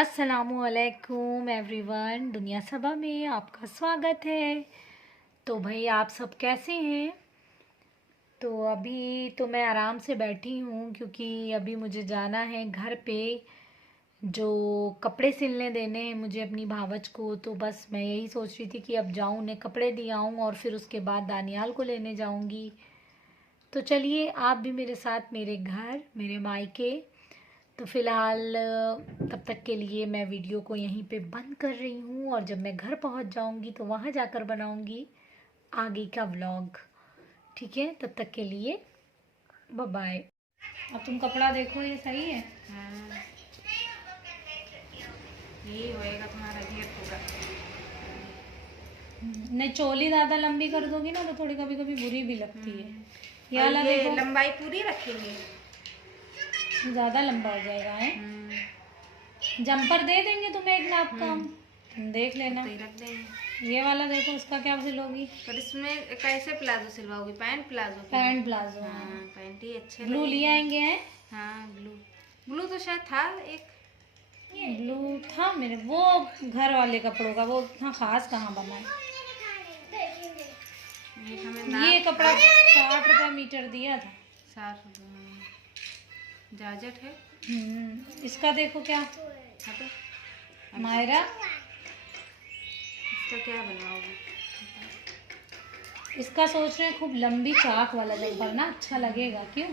अस्सलामुअलैकुम एवरीवन, दुनिया सबा में आपका स्वागत है। तो भाई आप सब कैसे हैं? तो अभी तो मैं आराम से बैठी हूँ क्योंकि अभी मुझे जाना है घर पे, जो कपड़े सिलने देने हैं मुझे अपनी भावज को। तो बस मैं यही सोच रही थी कि अब जाऊँ, उन्हें कपड़े दिए आऊँ और फिर उसके बाद दानियाल को लेने जाऊँगी। तो चलिए आप भी मेरे साथ मेरे घर, मेरे मायके। तो फ़िलहाल तब तक के लिए मैं वीडियो को यहीं पे बंद कर रही हूँ और जब मैं घर पहुँच जाऊँगी तो वहाँ जाकर बनाऊँगी आगे का व्लॉग। ठीक है, तब तक के लिए बाय बाय। अब तुम कपड़ा देखो, ये सही है? हाँ, यही होएगा तुम्हारा घेर पूरा। नहीं, चोली ज़्यादा लंबी कर दोगी ना तो थोड़ी कभी कभी बुरी भी लगती है। ये और वाला ये देखो, लंबाई पूरी रखेंगे। ज़्यादा लंबा हो जाएगा है। जंपर दे देंगे तुम्हें एक नाप का, हम तुम देख लेना। तो ही रख देंगे। ये वाला देखो, उसका क्या सिलोगी? पर इसमें कैसे प्लाजो सिलवाओगी? Pant palazzo? Pant palazzo. हाँ, पैंट ही अच्छे ब्लू ले आएंगे हैं। हाँ, ब्लू तो शायद था एक। ब्लू था मेरे, वो घर वाले कपड़ों का, वो इतना खास कहाँ बना है। ये कपड़ा 60 रुपये मीटर दिया था। 60 जाजट है। इसका देखो क्या हाँ, तो मायरा, इसका क्या बनवाओगी? इसका सोच रहे हैं खूब लंबी चाक वाला जंपर ना, अच्छा लगेगा। क्यों,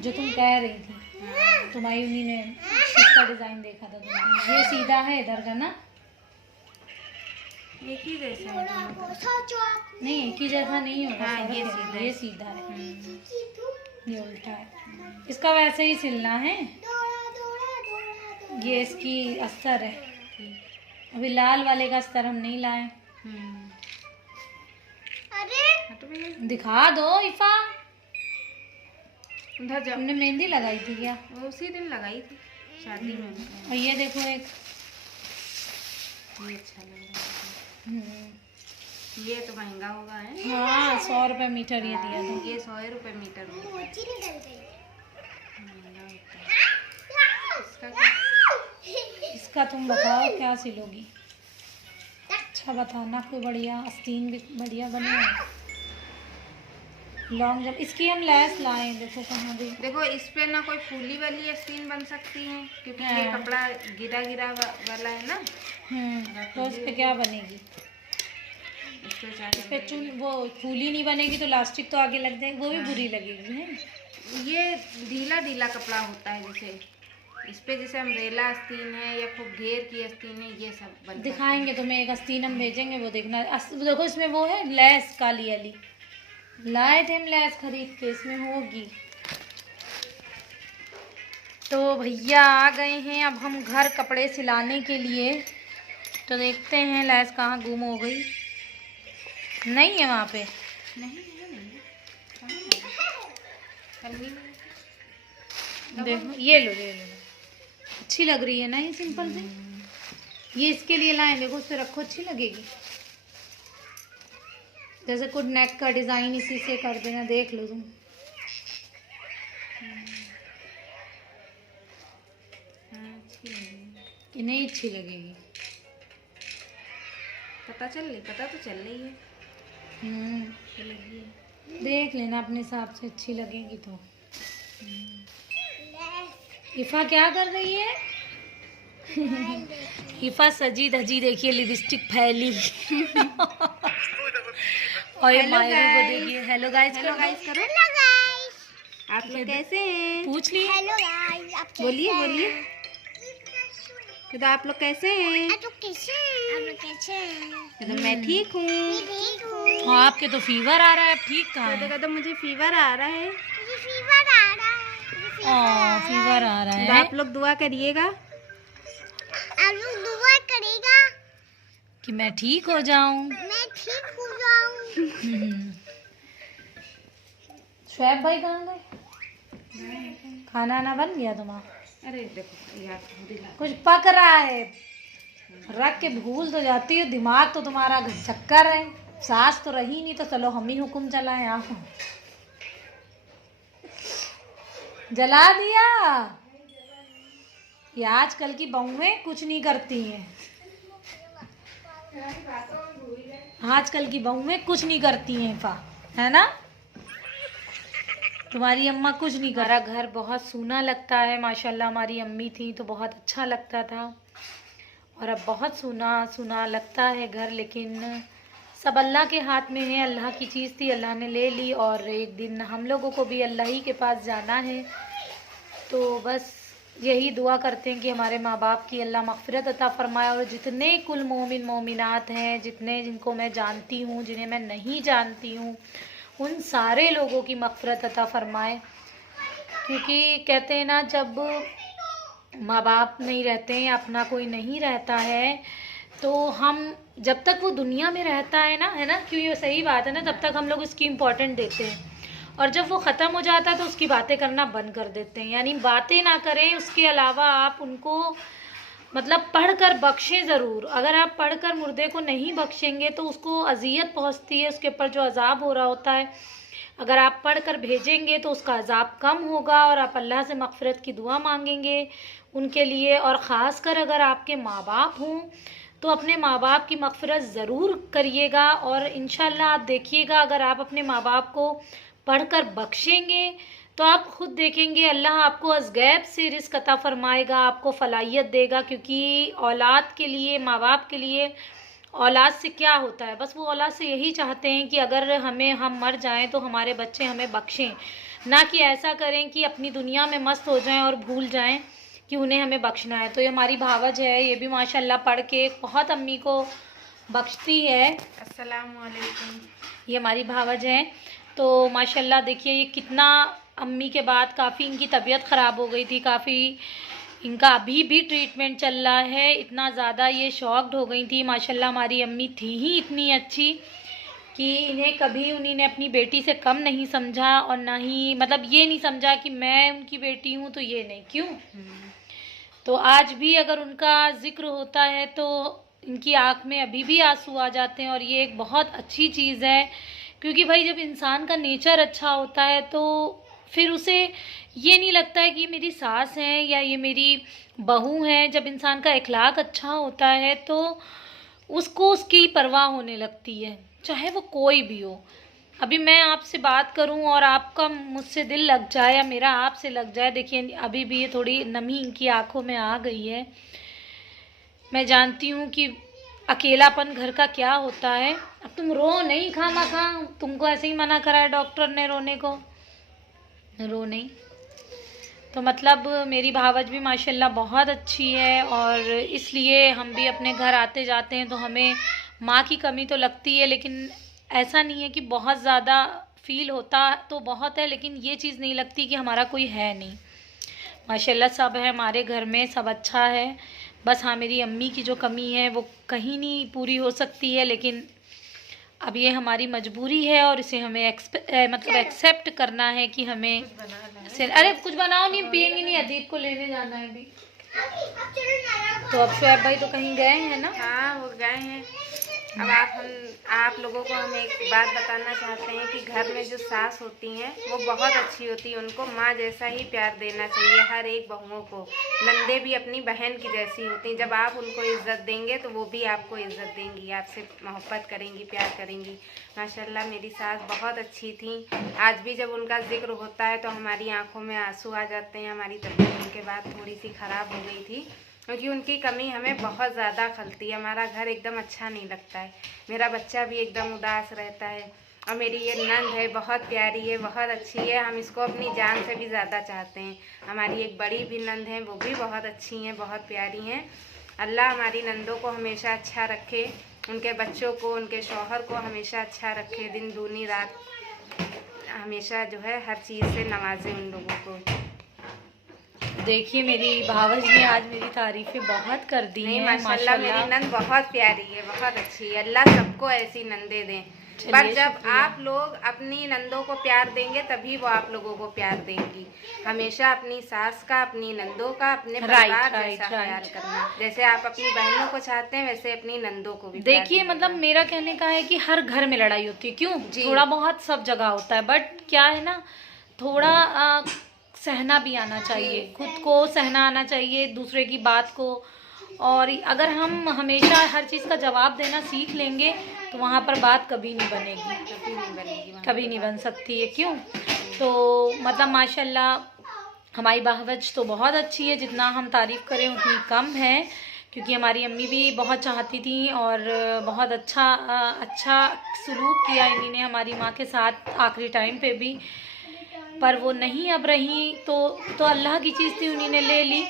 जो तुम कह रही थी, तुम्हारी उन्हीं ने इसका डिजाइन देखा था तुमने। ये सीधा है इधर का ना? एक ही जैसा है दोनों का। नहीं, एक ही जैसा नहीं होगा। हाँ, फर्क ये है। सीधा ये है। सीधा है, ये उल्टा है। इसका वैसे ही सिलना है। ये इसकी अस्तर है। अभी लाल वाले का अस्तर हम नहीं लाए। दिखा दो इफा, उधर जाओ। हमने मेहंदी लगाई थी क्या? वो उसी दिन लगाई थी शादी में। और ये देखो एक, ये अच्छा लग रहा है। ये तो महंगा होगा है। हाँ 100 रुपये मीटर ये दिया था। ये 100 रुपये मीटर होगा। महंगा होता है। इसका क्या? इसका तुम बताओ क्या सिलोगी? अच्छा बताना, कोई बढ़िया आस्तीन भी बढ़िया बने। लॉन्ग जंप इसकी हम लैस लाए, देखो कहाँ भी। देखो इस पे ना कोई फूली वाली आस्तीन बन सकती है क्योंकि ये कपड़ा गिरा गिरा वाला है ना। तो इस पे क्या बनेगी? इस पे चुन वो फूली नहीं बनेगी तो लास्टिक तो आगे लग जाएगी, वो भी बुरी लगेगी है। ये ढीला ढीला कपड़ा होता है, जैसे इस पे जैसे अम्ब्रेला आस्तीन है या खूब घेर की आस्तीन है, ये सब बन दिखाएंगे तुम्हें, एक आस्तीन हम भेजेंगे, वो देखना। देखो इसमें वो है लैस काली वाली, लाए थे हम लैस खरीद के, इसमें होगी। तो भैया आ गए हैं अब हम घर कपड़े सिलाने के लिए। तो देखते हैं लैस कहाँ गुम हो गई। नहीं है वहाँ पे। नहीं देखो ये लो, ये लो, अच्छी लग रही है ना ये सिंपल से। ये इसके लिए लाए, देखो उस पे रखो, अच्छी लगेगी। जैसे कुछ नेक का डिज़ाइन इसी से कर देना, देख लो तुम। कि नहीं अच्छी लगेगी? पता तो चल रही है। लगी है। देख लेना अपने हिसाब से, अच्छी लगेगी तो। इफ़ा क्या कर रही है? इफ़ा सजी धजी, देखिए लिपस्टिक फैली। और ये मायरू को देखिए। हेलो गाइस करो। आप लोग कैसे हैं? पूछ लिए। हेलो गाइस, आप कैसे बोलिए हैं? बोलिए। तो आप लोग कैसे हैं? आप लोग कैसे हैं? आप लोग कैसे हैं? तो मैं ठीक हूँ। मैं ठीक हूँ। आपके तो फीवर आ रहा है, ठीक कहाँ है? तो मुझे फीवर आ रहा है। मुझे फीवर आ रहा है। मुझे फीवर आ रहा है। फीवर आ रहा तो है। आप लोग दुआ करिएगा आप लोग दुआ करेगा कि मैं ठीक हो जाऊं। मैं ठीक हो जाऊँ। शुएब भाई कहाँ गए? खाना ना बन गया तुम्हारा? अरे देखो यार, कुछ पक रहा है, रख के भूल तो जाती हो। दिमाग तो तुम्हारा चक्कर है, सास तो रही नहीं तो चलो हम ही हुक्म चलाएं। आप जला दिया। ये आजकल की बहुएं कुछ नहीं करती हैं। आजकल की बहुएं कुछ नहीं करती हैं है ना। तुम्हारी अम्मा कुछ नहीं कर। हमारा घर बहुत सूना लगता है, माशाल्लाह हमारी अम्मी थी तो बहुत अच्छा लगता था, और अब बहुत सूना सूना लगता है घर। लेकिन सब अल्लाह के हाथ में है, अल्लाह की चीज़ थी, अल्लाह ने ले ली, और एक दिन हम लोगों को भी अल्लाह ही के पास जाना है। तो बस यही दुआ करते हैं कि हमारे माँ बाप की अल्लाह मग़फ़िरत अता फ़रमाए, और जितने कुल मोमिन मोमिनात हैं, जितने जिनको मैं जानती हूँ, जिन्हें मैं नहीं जानती हूँ, उन सारे लोगों की मग़फ़िरत अता फ़रमाए। क्योंकि कहते हैं ना, जब माँ बाप नहीं रहते हैं, अपना कोई नहीं रहता है, तो हम जब तक वो दुनिया में रहता है ना, क्यों ये सही बात है ना, तब तक हम लोग इसकी इम्पोर्टेंट देते हैं, और जब वो ख़त्म हो जाता है तो उसकी बातें करना बंद कर देते हैं। यानी बातें ना करें, उसके अलावा आप उनको मतलब पढ़कर बख्शें ज़रूर। अगर आप पढ़कर मुर्दे को नहीं बख्शेंगे तो उसको अज़ियत पहुंचती है, उसके ऊपर जो अज़ाब हो रहा होता है। अगर आप पढ़कर भेजेंगे तो उसका अज़ाब कम होगा, और आप अल्लाह से मग़फ़िरत की दुआ मांगेंगे उनके लिए। और ख़ास कर अगर आपके माँ बाप हों तो अपने माँ बाप की मग़फ़िरत ज़रूर करिएगा, और इंशाअल्लाह आप देखिएगा, अगर आप अपने माँ बाप को पढ़कर बख्शेंगे तो आप खुद देखेंगे अल्लाह आपको अज़गैब से रिज़्क़ अता फ़रमाएगा, आपको फलाहियत देगा। क्योंकि औलाद के लिए, माँ बाप के लिए औलाद से क्या होता है, बस वो औलाद से यही चाहते हैं कि अगर हम मर जाएं तो हमारे बच्चे हमें बख्शें, ना कि ऐसा करें कि अपनी दुनिया में मस्त हो जाएं और भूल जाएं कि उन्हें हमें बख्शना है। तो ये हमारी भावज है, ये भी माशाल्लाह पढ़ के बहुत अम्मी को बख्शती है। अस्सलाम वालेकुम। ये हमारी भावज है। तो माशाल्लाह देखिए ये कितना, अम्मी के बाद काफ़ी इनकी तबीयत ख़राब हो गई थी, काफ़ी इनका अभी भी ट्रीटमेंट चल रहा है। इतना ज़्यादा ये शॉक्ड हो गई थी। माशाल्लाह हमारी अम्मी थी ही इतनी अच्छी कि इन्हें कभी उन्हीं ने अपनी बेटी से कम नहीं समझा, और ना ही मतलब ये नहीं समझा कि मैं उनकी बेटी हूँ तो ये नहीं। क्यों? तो आज भी अगर उनका ज़िक्र होता है तो इनकी आँख में अभी भी आंसू आ जाते हैं, और ये एक बहुत अच्छी चीज़ है। क्योंकि भाई जब इंसान का नेचर अच्छा होता है तो फिर उसे ये नहीं लगता है कि ये मेरी सास है या ये मेरी बहू है। जब इंसान का इखलाक अच्छा होता है तो उसको उसकी परवाह होने लगती है, चाहे वो कोई भी हो। अभी मैं आपसे बात करूं और आपका मुझसे दिल लग जाए या मेरा आपसे लग जाए, देखिए अभी भी ये थोड़ी नमी इनकी आंखों में आ गई है। मैं जानती हूँ कि अकेलापन घर का क्या होता है। अब तुम रो नहीं, खामखा तुमको ऐसे ही मना करा है डॉक्टर ने रोने को, रो नहीं। तो मतलब मेरी भावज भी माशाल्लाह बहुत अच्छी है, और इसलिए हम भी अपने घर आते जाते हैं तो हमें माँ की कमी तो लगती है, लेकिन ऐसा नहीं है कि बहुत ज़्यादा फील होता तो बहुत है, लेकिन ये चीज़ नहीं लगती कि हमारा कोई है नहीं। माशाल्लाह सब है हमारे घर में, सब अच्छा है। बस हाँ, मेरी अम्मी की जो कमी है वो कहीं नहीं पूरी हो सकती है, लेकिन अब ये हमारी मजबूरी है और इसे हमें एक्सेप्ट करना है कि हमें अरे कुछ बनाओ, नहीं पियेंगे नहीं, अदीब को लेने जाना है अभी। तो अब शुएब भाई तो कहीं गए हैं ना? हाँ, वो गए हैं। अब आप लोगों को हम एक बात बताना चाहते हैं कि घर में जो सास होती हैं वो बहुत अच्छी होती है। उनको माँ जैसा ही प्यार देना चाहिए हर एक बहुओं को। नंदे भी अपनी बहन की जैसी होती हैं। जब आप उनको इज़्ज़त देंगे तो वो भी आपको इज़्ज़त देंगी, आपसे मोहब्बत करेंगी, प्यार करेंगी। माशाल्लाह मेरी सास बहुत अच्छी थी। आज भी जब उनका जिक्र होता है तो हमारी आँखों में आंसू आ जाते हैं। हमारी तबीयत उनके बाद थोड़ी सी ख़राब हो गई थी, क्योंकि उनकी कमी हमें बहुत ज़्यादा खलती है। हमारा घर एकदम अच्छा नहीं लगता है। मेरा बच्चा भी एकदम उदास रहता है, और मेरी ये नंद है, बहुत प्यारी है, बहुत अच्छी है। हम इसको अपनी जान से भी ज़्यादा चाहते हैं। हमारी एक बड़ी भी नंद है, वो भी बहुत अच्छी हैं, बहुत प्यारी हैं। अल्लाह हमारी नंदों को हमेशा अच्छा रखे, उनके बच्चों को, उनके शौहर को हमेशा अच्छा रखे, दिन दूनी रात हमेशा जो है हर चीज़ से नवाजे उन लोगों को। देखिए मेरी भावज ने आज मेरी तारीफें बहुत कर दी हैं। माशाल्लाह मेरी नंद बहुत प्यारी है, बहुत अच्छी है। अल्लाह सबको ऐसी नंदे दें। पर जब आप लोग अपनी नंदों को प्यार देंगे तभी वो आप लोगों को प्यार देंगी। हमेशा अपनी सास का, अपनी नंदों का, अपने परिवार जैसा ख्याल करना। जैसे आप अपनी बहनों को चाहते हैं वैसे अपनी नंदों को भी। देखिए मतलब मेरा कहने का है कि हर घर में लड़ाई होती है, क्यों? थोड़ा बहुत सब जगह होता है, बट क्या है ना, थोड़ा सहना भी आना चाहिए, खुद को सहना आना चाहिए, दूसरे की बात को। और अगर हम हमेशा हर चीज़ का जवाब देना सीख लेंगे तो वहाँ पर बात कभी नहीं बनेगी, कभी नहीं बन सकती है। क्यों? तो मतलब माशाल्लाह हमारी बहवज तो बहुत अच्छी है, जितना हम तारीफ़ करें उतनी कम है, क्योंकि हमारी अम्मी भी बहुत चाहती थी और बहुत अच्छा सलूक किया इन्हीं ने हमारी माँ के साथ आखिरी टाइम पे भी। पर वो नहीं अब रही तो अल्लाह की चीज़ थी, उन्हीं ने ले ली।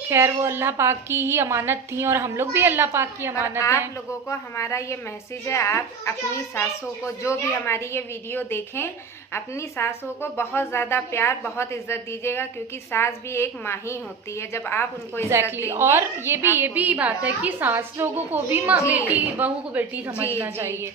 खैर वो अल्लाह पाक की ही अमानत थी और हम लोग भी अल्लाह पाक की अमानत है। आप लोगों को हमारा ये मैसेज है, आप अपनी सासों को, जो भी हमारी ये वीडियो देखें, अपनी सासों को बहुत ज़्यादा प्यार, बहुत इज्जत दीजिएगा, क्योंकि सास भी एक माँ ही होती है। जब आप उनको इज्जत देंगे, और ये भी बात है कि सास लोगों को भी माँ बेटी, बहू को बेटी समझना चाहिए,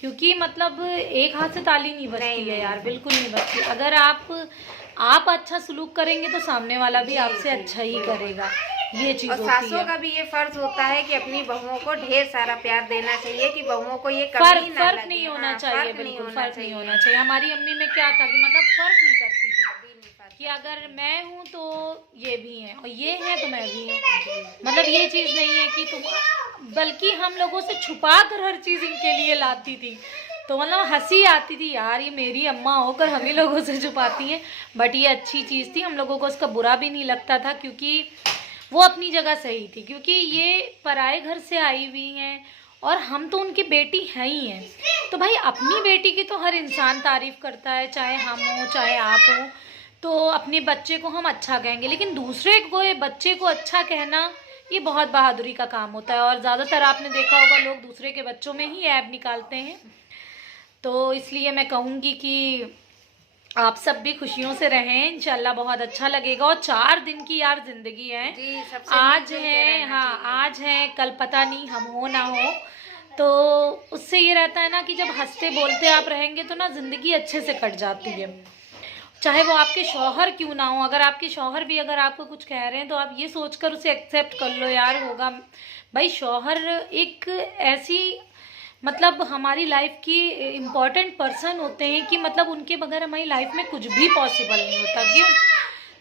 क्योंकि मतलब एक हाथ से ताली नहीं बजती है यार, बिल्कुल नहीं बजती। अगर आप अच्छा सलूक करेंगे तो सामने वाला भी आपसे अच्छा ही करेगा, ये चीज़ होती है। सासों का भी ये फर्ज होता है कि अपनी बहुओं को ढेर सारा प्यार देना चाहिए, कि बहुओं को ये कभी फर्क नहीं होना चाहिए, बिल्कुल फर्क नहीं होना चाहिए। हमारी अम्मी में क्या था कि मतलब फर्क नहीं करती थी कि अगर मैं हूँ तो ये भी है और ये है तो मैं भी हूँ, मतलब ये चीज़ नहीं है कि तुम, बल्कि हम लोगों से छुपा कर हर चीज़ इनके लिए लाती थी। तो मतलब हंसी आती थी यार, ये मेरी अम्मा होकर हम ही लोगों से छुपाती हैं। बट ये अच्छी चीज़ थी, हम लोगों को उसका बुरा भी नहीं लगता था, क्योंकि वो अपनी जगह सही थी, क्योंकि ये पराए घर से आई हुई हैं और हम तो उनकी बेटी हैं ही हैं। तो भाई अपनी बेटी की तो हर इंसान तारीफ़ करता है, चाहे हम हो चाहे आप हो। तो अपने बच्चे को हम अच्छा कहेंगे, लेकिन दूसरे को बच्चे को अच्छा कहना ये बहुत बहादुरी का काम होता है। और ज़्यादातर आपने देखा होगा लोग दूसरे के बच्चों में ही ऐब निकालते हैं। तो इसलिए मैं कहूँगी कि आप सब भी खुशियों से रहें, इंशाल्लाह बहुत अच्छा लगेगा। और 4 दिन की यार ज़िंदगी है, आज है, हाँ आज है, कल पता नहीं हम हो ना हो। तो उससे ये रहता है ना कि जब हंसते बोलते आप रहेंगे तो ना ज़िंदगी अच्छे से कट जाती है, चाहे वो आपके शौहर क्यों ना हो। अगर आपके शौहर भी अगर आपको कुछ कह रहे हैं तो आप ये सोचकर उसे एक्सेप्ट कर लो, यार होगा भाई। शौहर एक ऐसी मतलब हमारी लाइफ की इम्पॉर्टेंट पर्सन होते हैं कि मतलब उनके बगैर हमारी लाइफ में कुछ भी पॉसिबल नहीं होता। क्यों?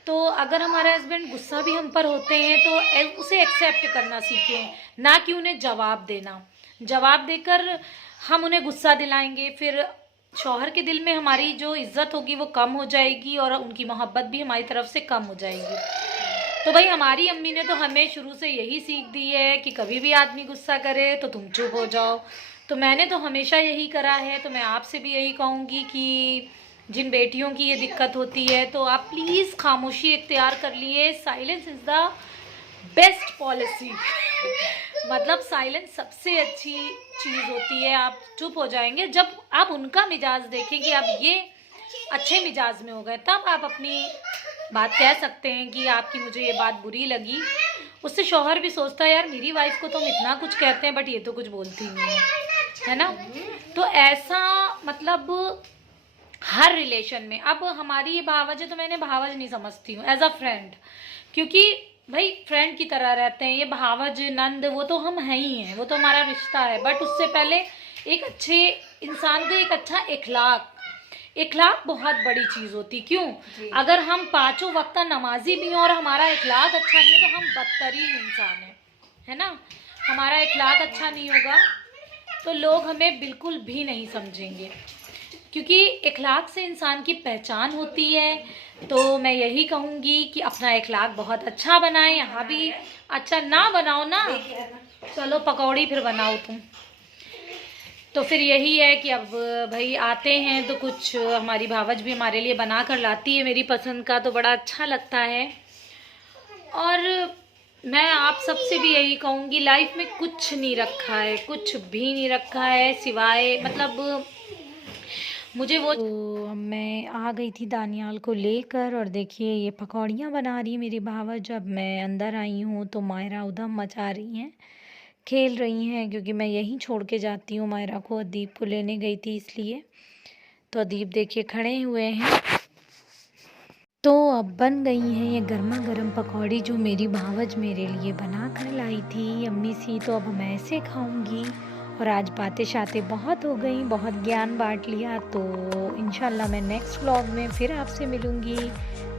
तो अगर हमारे हस्बैंड गुस्सा भी हम पर होते हैं तो उसे एक्सेप्ट करना सीखें, ना कि उन्हें जवाब देना। जवाब देकर हम उन्हें गुस्सा दिलाएंगे, फिर शौहर के दिल में हमारी जो इज्जत होगी वो कम हो जाएगी और उनकी मोहब्बत भी हमारी तरफ से कम हो जाएगी। तो भाई हमारी अम्मी ने तो हमें शुरू से यही सीख दी है कि कभी भी आदमी गुस्सा करे तो तुम चुप हो जाओ। तो मैंने तो हमेशा यही करा है। तो मैं आपसे भी यही कहूँगी कि जिन बेटियों की ये दिक्कत होती है तो आप प्लीज़ खामोशी इख्तियार कर लिए। Silence is the best policy. मतलब साइलेंस सबसे अच्छी चीज़ होती है। आप चुप हो जाएंगे जब आप उनका मिजाज देखें कि अब ये अच्छे मिजाज में हो गए, तब आप अपनी बात कह सकते हैं कि आपकी मुझे ये बात बुरी लगी। उससे शौहर भी सोचता है यार मेरी वाइफ को तो हम इतना कुछ कहते हैं बट ये तो कुछ बोलती नहीं है ना। तो ऐसा मतलब हर रिलेशन में, अब हमारी ये भावज है तो मैंने भावज नहीं समझती हूँ, एज अ फ्रेंड, क्योंकि भाई फ्रेंड की तरह रहते हैं। ये भावज नंद वो तो हम हैं ही हैं, वो तो हमारा रिश्ता है। बट उससे पहले एक अच्छे इंसान को एक अच्छा इखलाक बहुत बड़ी चीज़ होती। क्यों? अगर हम 5 वक्त नमाजी भी हैं और हमारा इखलाक अच्छा नहीं है तो हम बदतरीन इंसान हैं, है ना। हमारा इखलाक अच्छा नहीं होगा तो लोग हमें बिल्कुल भी नहीं समझेंगे, क्योंकि इखलाक से इंसान की पहचान होती है। तो मैं यही कहूँगी कि अपना इखलाक बहुत अच्छा बनाएं। यहाँ भी अच्छा ना बनाओ ना, चलो पकौड़ी फिर बनाओ तुम। तो फिर यही है कि अब भाई आते हैं तो कुछ हमारी भावज भी हमारे लिए बना कर लाती है मेरी पसंद का, तो बड़ा अच्छा लगता है। और मैं आप सबसे भी यही कहूँगी, लाइफ में कुछ नहीं रखा है, कुछ भी नहीं रखा है सिवाय मतलब मुझे वो। तो मैं आ गई थी दानियाल को लेकर और देखिए ये पकौड़ियाँ बना रही है मेरी भावज। जब मैं अंदर आई हूँ तो मायरा उधम मचा रही हैं, खेल रही हैं, क्योंकि मैं यहीं छोड़ के जाती हूँ मायरा को। अदीब को लेने गई थी इसलिए। तो अदीब देखिए खड़े हुए हैं। तो अब बन गई हैं ये गर्मा गर्म पकौड़ी जो मेरी भावज मेरे लिए बना कर लाई थी अम्मी सी। तो अब मैं ऐसे खाऊंगी। और आज बातें शातें बहुत हो गई, बहुत ज्ञान बांट लिया। तो इंशाल्लाह मैं नेक्स्ट व्लॉग में फिर आपसे मिलूँगी।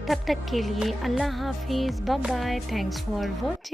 तब तक के लिए अल्लाह हाफिज़, bye bye, thanks for watching.